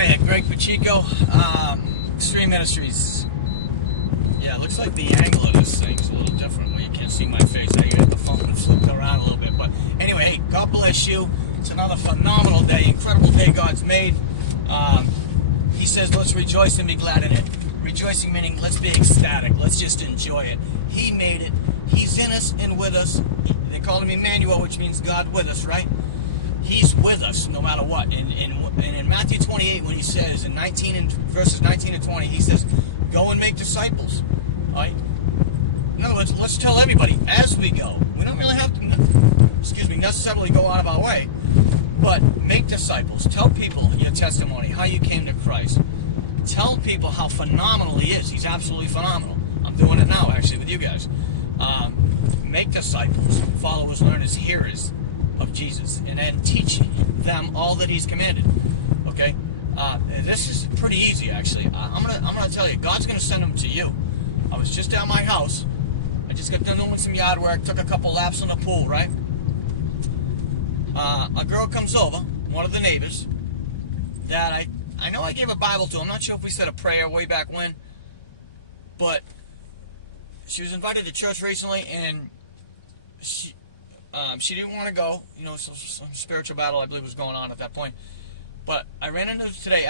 Hi, Greg Pacheco, Extreme Ministries. Yeah, it looks like the angle of this thing's a little different where you can't see my face. I get the phone flipped around a little bit. But anyway, hey, God bless you. It's another phenomenal day, incredible day God's made. He says, let's rejoice and be glad in it. Rejoicing meaning let's be ecstatic. Let's just enjoy it. He made it. He's in us and with us. They call him Emmanuel, which means God with us, right? He's with us no matter what. And in Matthew 28, when he says, in verses 19 and 20, he says, go and make disciples. All right? In other words, let's tell everybody as we go. We don't really have to, necessarily go out of our way. But make disciples. Tell people your testimony, how you came to Christ. Tell people how phenomenal he is. He's absolutely phenomenal. I'm doing it now, actually, with you guys. Make disciples, followers, learners, hearers of Jesus, and then teach them all that he's commanded. Okay, this is pretty easy, actually. I'm gonna tell you, God's gonna send them to you. I was just at my house. I just got done doing some yard work. Took a couple laps in the pool, right? A girl comes over, one of the neighbors, that I know I gave a Bible to. I'm not sure if we said a prayer way back when, but she was invited to church recently, and she didn't want to go. You know, some spiritual battle, I believe, was going on at that point. But I ran into her today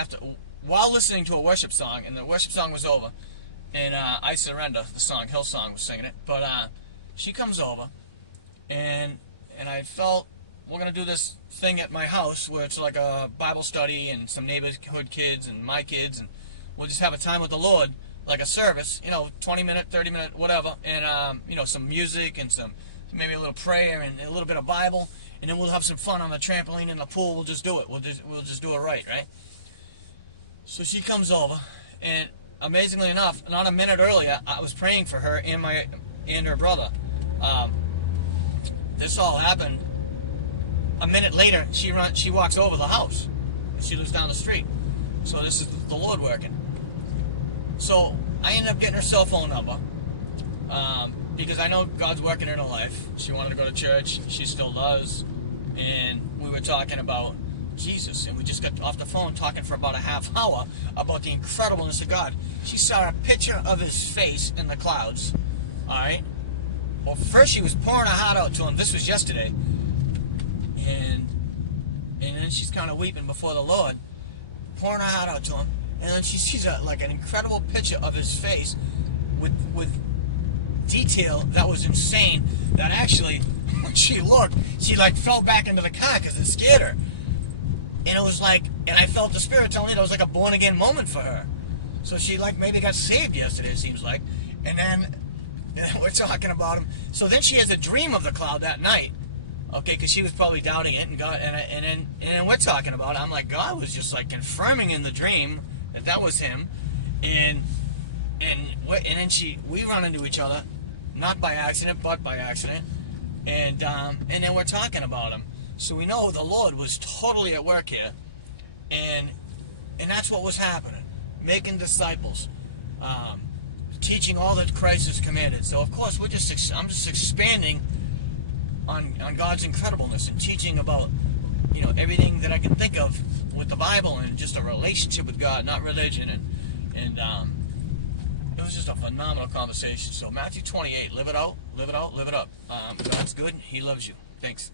while listening to a worship song, and the worship song was over, and I Surrender, the song, Hillsong was singing it. But she comes over, and I felt we're going to do this thing at my house where it's like a Bible study and some neighborhood kids and my kids, and we'll just have a time with the Lord, like a service, 20-minute, 30-minute, whatever, and, some music and maybe a little prayer and a little bit of Bible, and then we'll have some fun on the trampoline in the pool. We'll just do it. We'll just do it right? So she comes over, and amazingly enough, not a minute earlier, I was praying for her and her brother. This all happened. A minute later, she walks over the house, and she lives down the street. So this is the Lord working. So I ended up getting her cell phone number, because I know God's working in her life. She wanted to go to church. She still does. And we were talking about Jesus, and we just got off the phone talking for about a half hour about the incredibleness of God. She saw a picture of his face in the clouds. All right? Well, first she was pouring her heart out to him. This was yesterday. And then she's kind of weeping before the Lord, pouring her heart out to him. And then she sees an incredible picture of his face with detail that was insane, that actually, when she looked, she fell back into the car because it scared her. And it was and I felt the Spirit telling me that was like a born-again moment for her. So she maybe got saved yesterday, it seems like. And then we're talking about him. So then she has a dream of the cloud that night. Okay, because she was probably doubting it, and God, and then we're talking about it. I'm like, God was just confirming in the dream that was him, and then we run into each other, not by accident, but by accident, and then we're talking about him. So we know the Lord was totally at work here, and that's what was happening, making disciples, teaching all that Christ has commanded. So of course I'm just expanding on God's incredibleness and teaching about everything that I can think of with the Bible and just a relationship with God, not religion, and it was just a phenomenal conversation. So Matthew 28, live it out, live it out, live it up. God's good. He loves you. Thanks.